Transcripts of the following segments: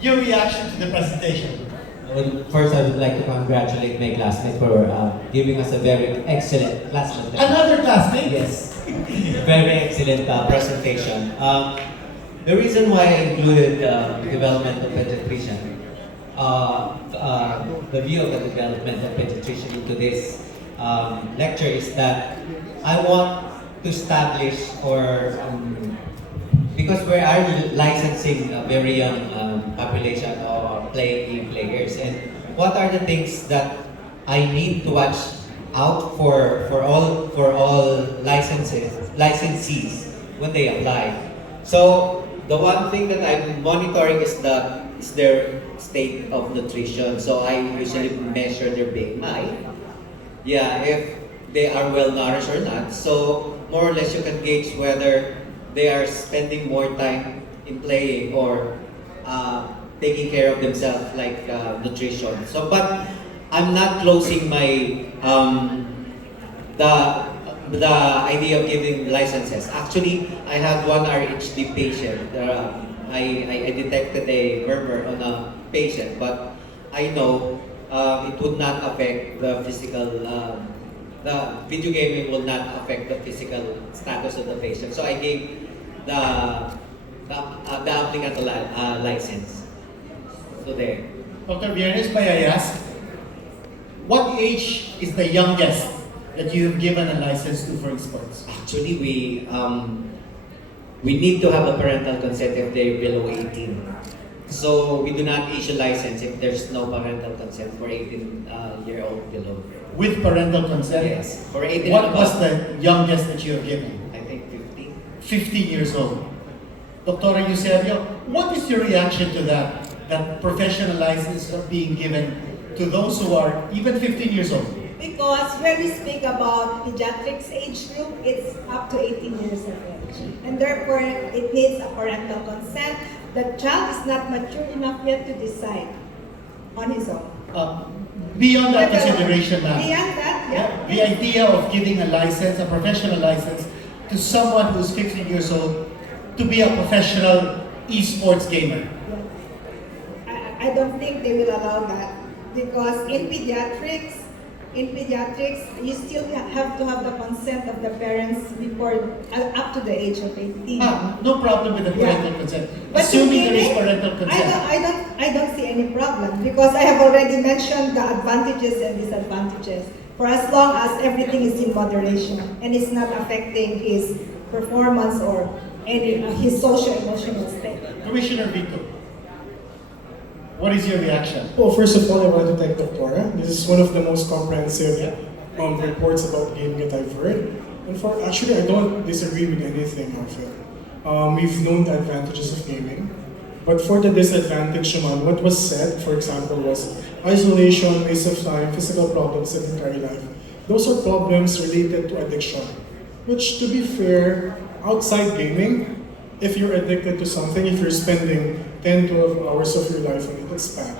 Your reaction to the presentation? Well, first, I would like to congratulate my classmate for giving us a very excellent classmate. Another classmate? Yes, very excellent presentation. The reason why I included developmental pediatrician, the view of the developmental pediatrician into this lecture is that I want to establish or because we are licensing a very young population of playing players, and what are the things that I need to watch out for all licensees when they apply. So the one thing that I'm monitoring is their state of nutrition. So I usually measure their BMI. Yeah, if they are well nourished or not. So more or less you can gauge whether they are spending more time in playing or taking care of themselves, like nutrition. So, but I'm not closing my the idea of giving licenses. Actually, I have one RHD patient. I detected a murmur on a patient, but I know it would not affect the physical. The video gaming will not affect the physical status of the patient. So I gave the applicant a license. So there. Dr. Viernes, may I ask, what age is the youngest that you have given a license to for esports? Actually, we need to have a parental consent if they're below 18. So we do not issue license if there's no parental consent for 18-year-old below. With parental consent? Yes. For 18 What and was above, the youngest that you have given? I think 15. 15 years old. Dr. Eusebio, what is your reaction to that? That professional license are being given to those who are even 15 years old? Because when we speak about pediatrics age group, it's up to 18 years of age. And therefore, it needs a parental consent. The child is not mature enough yet to decide on his own. Beyond that consideration, ma'am. Beyond that, yeah. The idea of giving a license, a professional license, to someone who's 15 years old to be a professional esports gamer. Yeah. I don't think they will allow that because in pediatrics, you still have to have the consent of the parents before up to the age of 18. No problem with the parental consent. But Assuming there is gaming, parental consent. I don't see any problem because I have already mentioned the advantages and disadvantages. For as long as everything is in moderation and it's not affecting his performance or his social emotional state. Commissioner Vitug, what is your reaction? Well, first of all, I want to thank Doctora. This is one of the most comprehensive reports about gaming that I've heard. And actually, I don't disagree with anything of it. We've known the advantages of gaming. But for the disadvantage naman, what was said, for example, was isolation, waste of time, physical problems, sedentary life. Those are problems related to addiction. Which, to be fair, outside gaming, if you're addicted to something, if you're spending 10, 12 hours of your life on it, it's bad.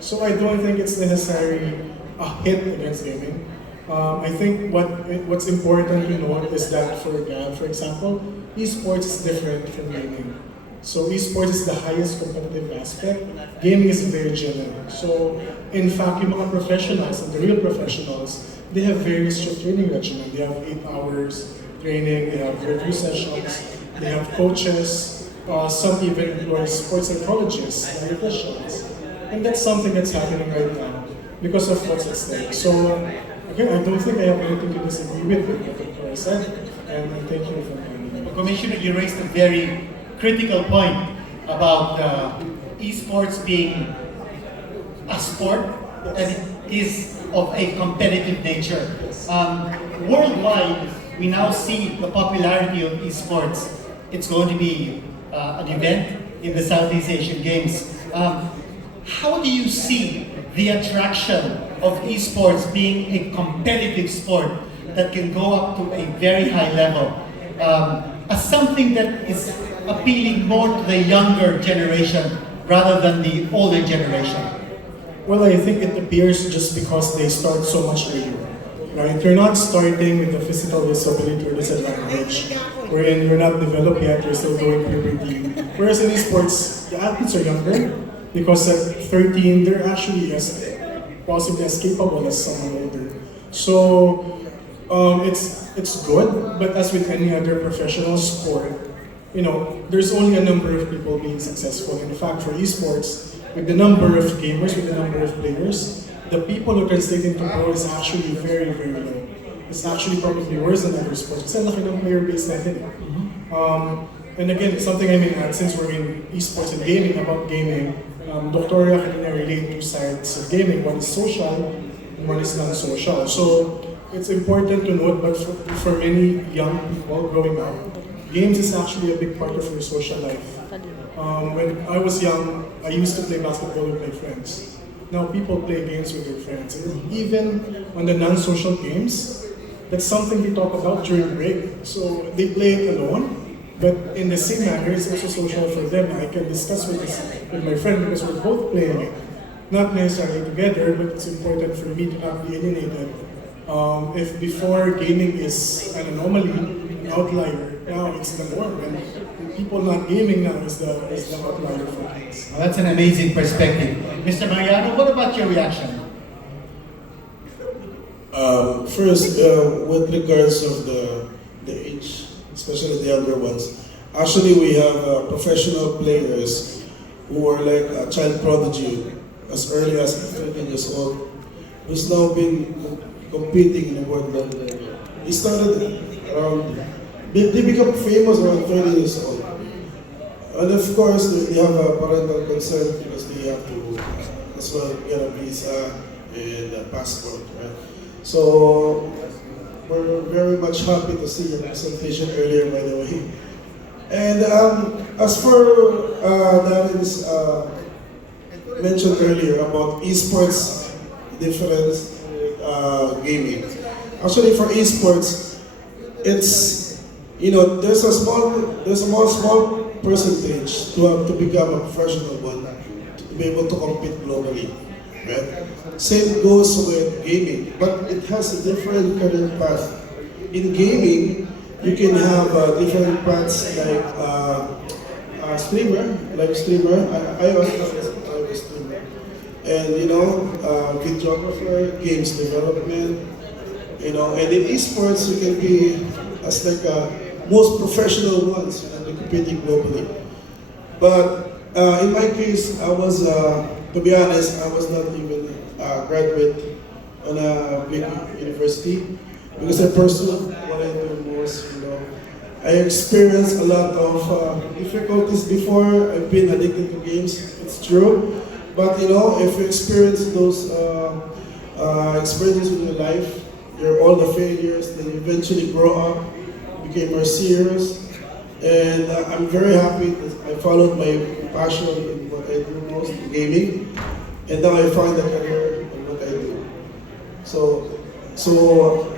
So I don't think it's necessarily a hit against gaming. I think what's important to note is that for GAB, for example, esports is different from gaming. So esports is the highest competitive aspect. Gaming is very general. So in fact, yung mga professionals, and the real professionals, they have very strict training regimen. They have 8 hours training, they have review sessions, they have coaches, some even employ sports psychologists, dietitians. And that's something that's happening right now because of what's at stake. So again, I don't think I have anything to disagree with what I said, and I thank you for coming. Commissioner, you raised a very critical point about esports being a sport and it is of a competitive nature. Worldwide, we now see the popularity of esports. It's going to be an event in the Southeast Asian Games. How do you see the attraction of esports being a competitive sport that can go up to a very high level as something that is appealing more to the younger generation rather than the older generation? Well, I think it appears just because they start so much earlier. Right? You're not starting with a physical disability or disadvantage, wherein you're not developed yet, you're still going puberty. Whereas in esports, the athletes are younger, because at 13, they're actually as possibly as capable as someone older. So it's good, but as with any other professional sport, there's only a number of people being successful. In fact, for esports, with the number of gamers, with the number of players, the people who translate into pro is actually very, very low. It's actually probably worse than other sports. Kasi laki ng player base natin eh. And again, something I may add, since we're in esports and gaming, about gaming, Doctoria can relate two sides of gaming. One is social, and one is non-social. So it's important to note, but for many young people growing up, games is actually a big part of your social life. When I was young, I used to play basketball with my friends. Now people play games with their friends. And even on the non-social games, that's something we talk about during break. So they play it alone, but in the same manner, it's also social for them. I can discuss with my friend because we're both playing it. Not necessarily together, but it's important for me to not be alienated. If before gaming is an anomaly, an outlier, now it's the norm. And people not gaming now is the outlier for kids. Well, that's an amazing perspective. Mr. Mariano, what about your reaction? First, with regards of the age, especially the younger ones, actually we have professional players who are like a child prodigy as early as 13 years old, who's now been competing in the world level. He started around, they become famous around 30 years old. And of course, they have a parental consent because they have to as well get a visa and a passport, right? So we're very much happy to see your presentation earlier, by the way. And as for Darren's mentioned earlier about esports difference gaming. Actually, for esports, it's there's a small percentage to become a professional one, to be able to compete globally. Right? Same goes with gaming, but it has a different career path. In gaming, you can have different paths like live streamer. I was a live streamer, and videographer, games development. And in esports, you can be as like most professional ones, competing globally. But in my case, I was. To be honest, I was not even a graduate on a big university because I pursued what I do most. I experienced a lot of difficulties before. I've been addicted to games. It's true, but if you experience those experiences in your life, all the failures, then you eventually grow up, became more serious, and I'm very happy that I followed my passion in what I do most, gaming, and now I find a career in what I do. So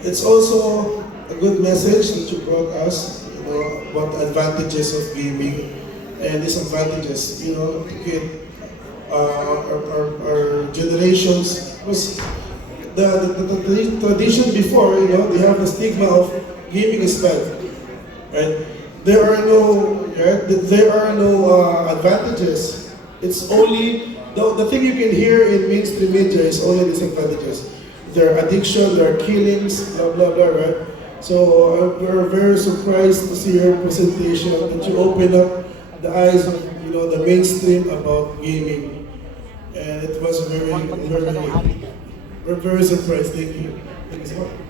it's also a good message that you brought us, what advantages of gaming and disadvantages, to get our generations. Because the tradition before, they have the stigma of gaming is bad, right? There are no advantages. It's only the thing you can hear in mainstream media is only disadvantages. There are addiction, there are killings, blah blah blah, right? So we're very surprised to see your presentation that you open up the eyes of the mainstream about gaming, and it was we're very surprised. Thank you.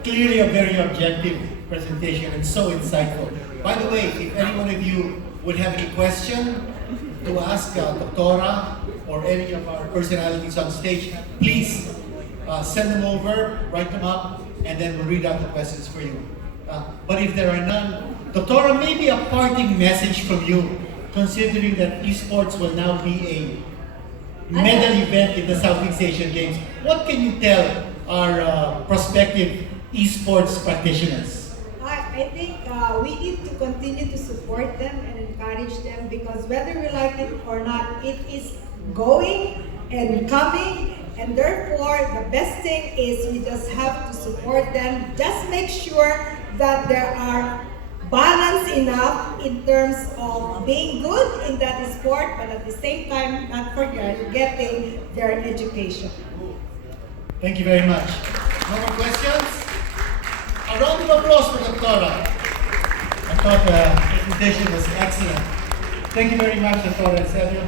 Clearly a very objective presentation and so insightful. By the way, if any one of you would have any question to ask Doctora or any of our personalities on stage, please send them over, write them up, and then we'll read out the questions for you. But if there are none, Doctora, maybe a parting message from you, considering that esports will now be a medal event in the Southeast Asian Games. What can you tell our prospective esports practitioners? I think we need to continue to support them and encourage them, because whether we like it or not, it is going and coming, and therefore the best thing is we just have to support them. Just make sure that there are balanced enough in terms of being good in that sport, but at the same time not forgetting their education. Thank you very much. No more questions? A round of applause for Doctora. I thought the presentation was excellent. Thank you very much, Dr. Eusebio.